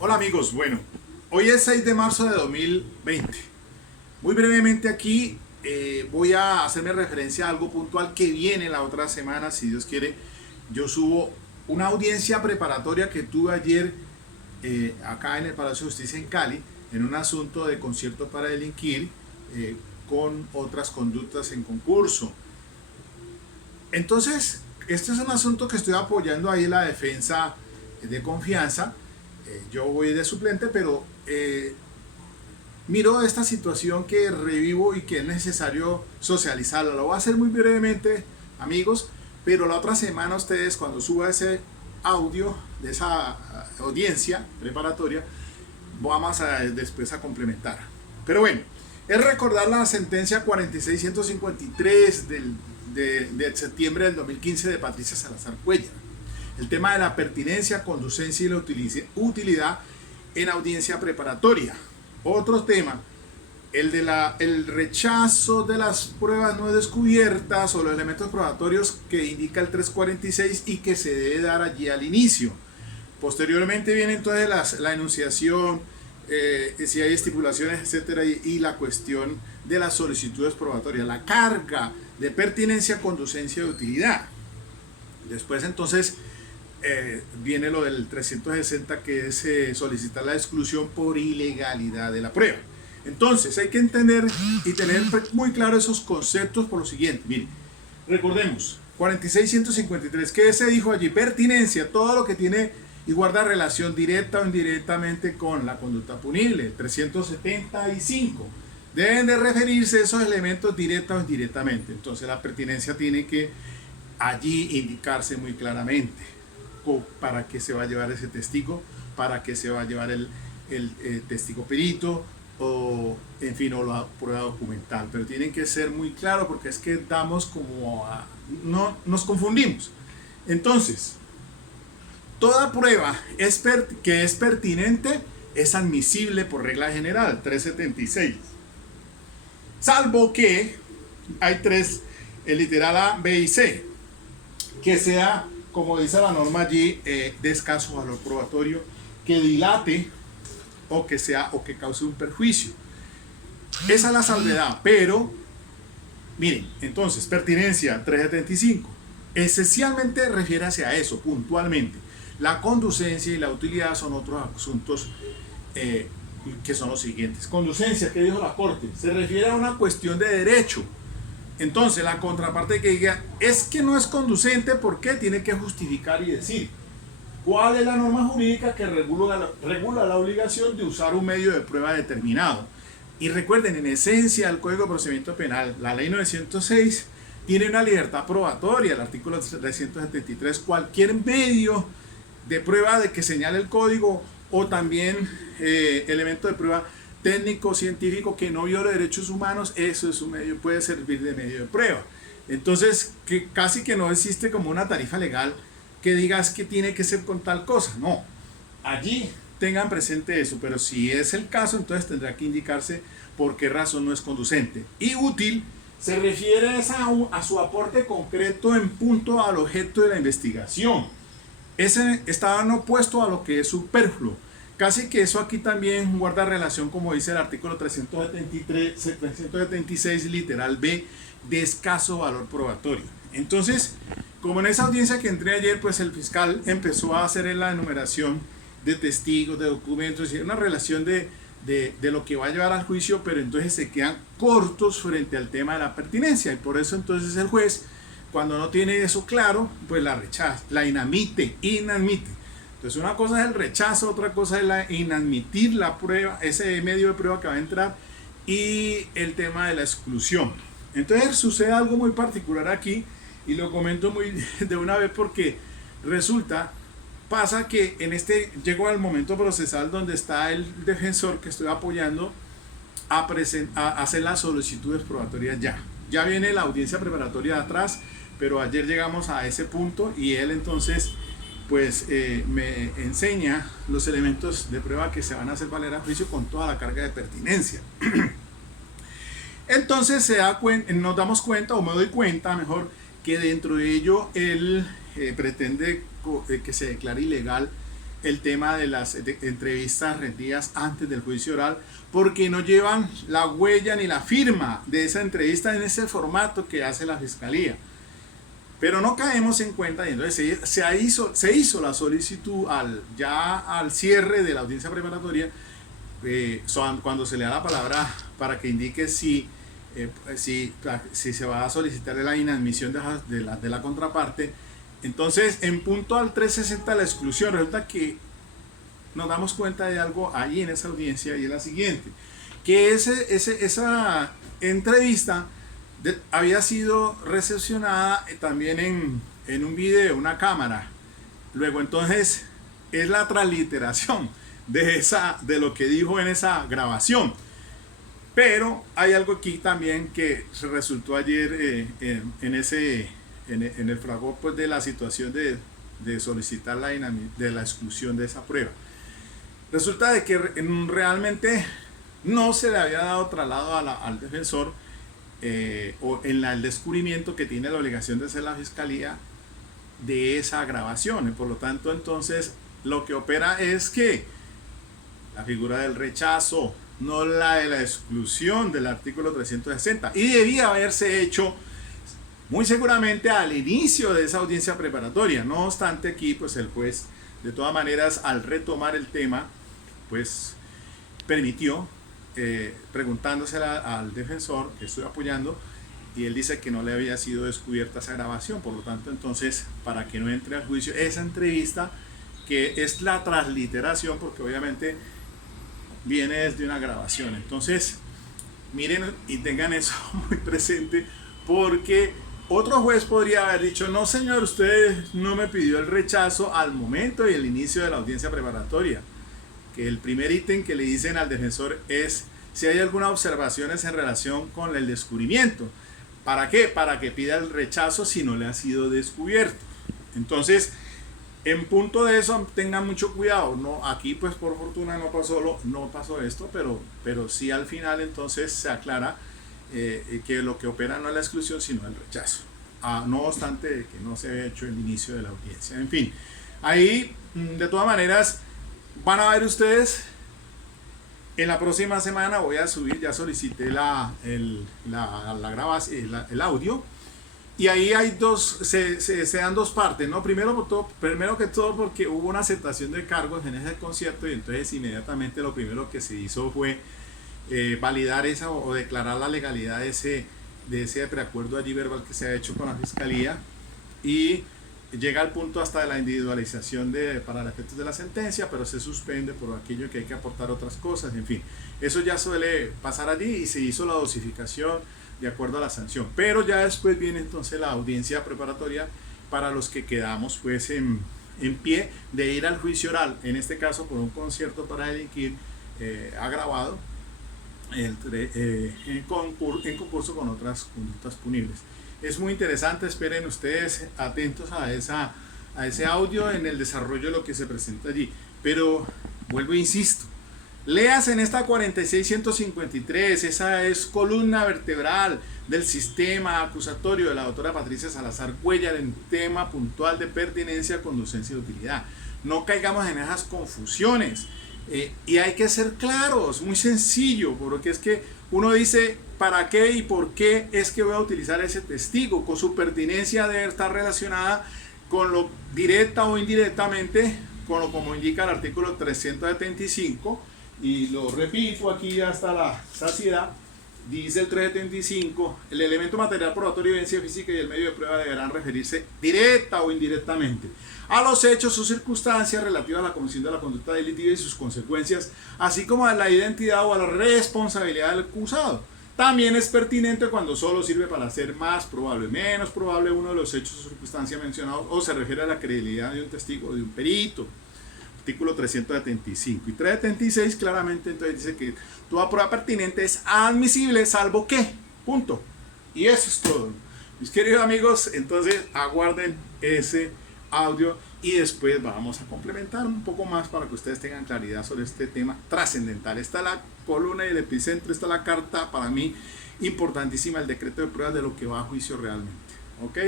Hola amigos, bueno, hoy es 6 de marzo de 2020. Muy brevemente aquí voy a hacerme referencia a algo puntual que viene la otra semana, si Dios quiere. Yo subo una audiencia preparatoria que tuve ayer acá en el Palacio de Justicia en Cali, en un asunto de concierto para delinquir eh, con otras conductas en concurso. Entonces, este es un asunto que estoy apoyando ahí en la defensa de confianza. Yo voy de suplente, pero miro esta situación que revivo y que es necesario socializarla. Lo voy a hacer muy brevemente, amigos, pero la otra semana ustedes, cuando suba ese audio de esa audiencia preparatoria, vamos a después a complementar. Pero bueno, es recordar la sentencia 46153 de septiembre del 2015 de Patricia Salazar Cuellar. El tema de la pertinencia, conducencia y la utilidad en audiencia preparatoria. Otro tema, el rechazo de las pruebas no descubiertas o los elementos probatorios que indica el 346 y que se debe dar allí al inicio. Posteriormente viene entonces la enunciación, si hay estipulaciones, etcétera, y la cuestión de las solicitudes probatorias, la carga de pertinencia, conducencia y utilidad. Después entonces viene lo del 360, que es solicitar la exclusión por ilegalidad de la prueba. Entonces hay que entender y tener muy claro esos conceptos por lo siguiente. Miren, recordemos, 46153, ¿qué se dijo allí? Pertinencia, todo lo que tiene y guarda relación directa o indirectamente con la conducta punible. 375, deben de referirse esos elementos directa o indirectamente. Entonces la pertinencia tiene que allí indicarse muy claramente para qué se va a llevar ese testigo, para qué se va a llevar el testigo perito, o en fin, o la prueba documental. Pero tienen que ser muy claros, porque es que damos no nos confundimos. Entonces, toda prueba que es pertinente es admisible por regla general, 376. Salvo que hay tres, el literal A, B y C, que sea, como dice la norma allí, de escaso valor probatorio, que dilate o que cause un perjuicio. Esa es la salvedad. Pero miren, entonces, pertinencia 375 esencialmente refiere hacia eso, puntualmente. La conducencia y la utilidad son otros asuntos que son los siguientes. Conducencia, ¿qué dijo la Corte? Se refiere a una cuestión de derecho. Entonces, la contraparte que diga es que no es conducente, ¿por qué? Tiene que justificar y decir cuál es la norma jurídica que regula la obligación de usar un medio de prueba determinado. Y recuerden, en esencia, el Código de Procedimiento Penal, la Ley 906, tiene una libertad probatoria, el artículo 373, cualquier medio de prueba de que señale el código, o también elemento de prueba técnico, científico, que no viole derechos humanos, eso es un medio, puede servir de medio de prueba. Entonces, que casi que no existe como una tarifa legal que digas que tiene que ser con tal cosa, no. Allí tengan presente eso, pero si es el caso, entonces tendrá que indicarse por qué razón no es conducente. Y útil se refiere a su aporte concreto en punto al objeto de la investigación. Ese está opuesto a lo que es superfluo. Casi que eso aquí también guarda relación, como dice el artículo 376, literal B, de escaso valor probatorio. Entonces, como en esa audiencia que entré ayer, pues el fiscal empezó a hacer la enumeración de testigos, de documentos, y una relación de lo que va a llevar al juicio, pero entonces se quedan cortos frente al tema de la pertinencia, y por eso entonces el juez, cuando no tiene eso claro, pues la rechaza, la inadmite. Entonces una cosa es el rechazo, otra cosa es la inadmitir la prueba, ese medio de prueba que va a entrar, y el tema de la exclusión. Entonces sucede algo muy particular aquí, y lo comento muy de una vez porque pasa que llego al momento procesal donde está el defensor que estoy apoyando a hacer las solicitudes probatorias ya. Ya viene la audiencia preparatoria de atrás, pero ayer llegamos a ese punto y él entonces pues me enseña los elementos de prueba que se van a hacer valer a juicio con toda la carga de pertinencia. Entonces nos damos cuenta, o me doy cuenta mejor, que dentro de ello él pretende que se declare ilegal el tema de las entrevistas rendidas antes del juicio oral, porque no llevan la huella ni la firma de esa entrevista en ese formato que hace la fiscalía. Pero no caemos en cuenta, y entonces se hizo la solicitud ya al cierre de la audiencia preparatoria, cuando se le da la palabra para que indique si se va a solicitar la inadmisión de la contraparte. Entonces, en punto al 360 la exclusión, resulta que nos damos cuenta de algo ahí en esa audiencia, y es la siguiente, que esa entrevista había sido recepcionada también en un video, una cámara. Luego entonces es la transliteración de lo que dijo en esa grabación. Pero hay algo aquí también que se resultó ayer en el fragor, pues, de la situación de solicitar de la exclusión de esa prueba. Resulta de que realmente no se le había dado traslado al defensor o en el descubrimiento que tiene la obligación de hacer la fiscalía de esa grabación. Y por lo tanto, entonces, lo que opera es que la figura del rechazo, no la de la exclusión del artículo 360, y debía haberse hecho muy seguramente al inicio de esa audiencia preparatoria. No obstante, aquí pues el juez, de todas maneras, al retomar el tema, pues permitió, preguntándose al defensor que estoy apoyando, y él dice que no le había sido descubierta esa grabación. Por lo tanto, entonces, para que no entre al juicio esa entrevista, que es la transliteración, porque obviamente viene desde una grabación. Entonces, miren y tengan eso muy presente, porque otro juez podría haber dicho: no señor, usted no me pidió el rechazo al momento y el inicio de la audiencia preparatoria, que el primer ítem que le dicen al defensor es si hay algunas observaciones en relación con el descubrimiento. ¿Para qué? Para que pida el rechazo si no le ha sido descubierto. Entonces, en punto de eso, tengan mucho cuidado. No, aquí pues por fortuna no pasó esto, pero sí al final entonces se aclara que lo que opera no es la exclusión sino el rechazo, no obstante de que no se haya hecho el inicio de la audiencia. En fin, ahí de todas maneras van a ver ustedes, en la próxima semana voy a subir, ya solicité el audio, y ahí hay se dan dos partes, ¿no? Primero que todo porque hubo una aceptación de cargos en ese concierto, y entonces inmediatamente lo primero que se hizo fue validar esa o declarar la legalidad de ese preacuerdo allí verbal que se ha hecho con la fiscalía, y llega al punto hasta de la individualización para los efectos de la sentencia, pero se suspende por aquello que hay que aportar otras cosas. En fin, eso ya suele pasar allí, y se hizo la dosificación de acuerdo a la sanción, pero ya después viene entonces la audiencia preparatoria para los que quedamos pues en pie de ir al juicio oral, en este caso por un concierto para delinquir agravado en concurso con otras conductas punibles. Es muy interesante, esperen ustedes atentos a ese audio en el desarrollo de lo que se presenta allí. Pero vuelvo e insisto, leas en esta 46153, esa es columna vertebral del sistema acusatorio de la doctora Patricia Salazar Cuellar en tema puntual de pertinencia, conducencia y utilidad. No caigamos en esas confusiones. Y hay que ser claros, muy sencillo, porque es que uno dice para qué y por qué es que voy a utilizar ese testigo, con su pertinencia debe estar relacionada con lo directa o indirectamente, con lo como indica el artículo 375, y lo repito aquí hasta la saciedad. Dice el 375, el elemento material probatorio, evidencia física y el medio de prueba deberán referirse directa o indirectamente a los hechos o circunstancias relativas a la comisión de la conducta delictiva y sus consecuencias, así como a la identidad o a la responsabilidad del acusado. También es pertinente cuando solo sirve para hacer más probable, menos probable uno de los hechos o circunstancias mencionados, o se refiere a la credibilidad de un testigo o de un perito. Artículo 375 y 376 claramente entonces dice que toda prueba pertinente es admisible salvo que, punto. Y eso es todo, mis queridos amigos. Entonces aguarden ese audio y después vamos a complementar un poco más para que ustedes tengan claridad sobre este tema trascendental. Esta es la columna y el epicentro, esta es la carta para mí importantísima, el decreto de pruebas de lo que va a juicio realmente. ¿Ok?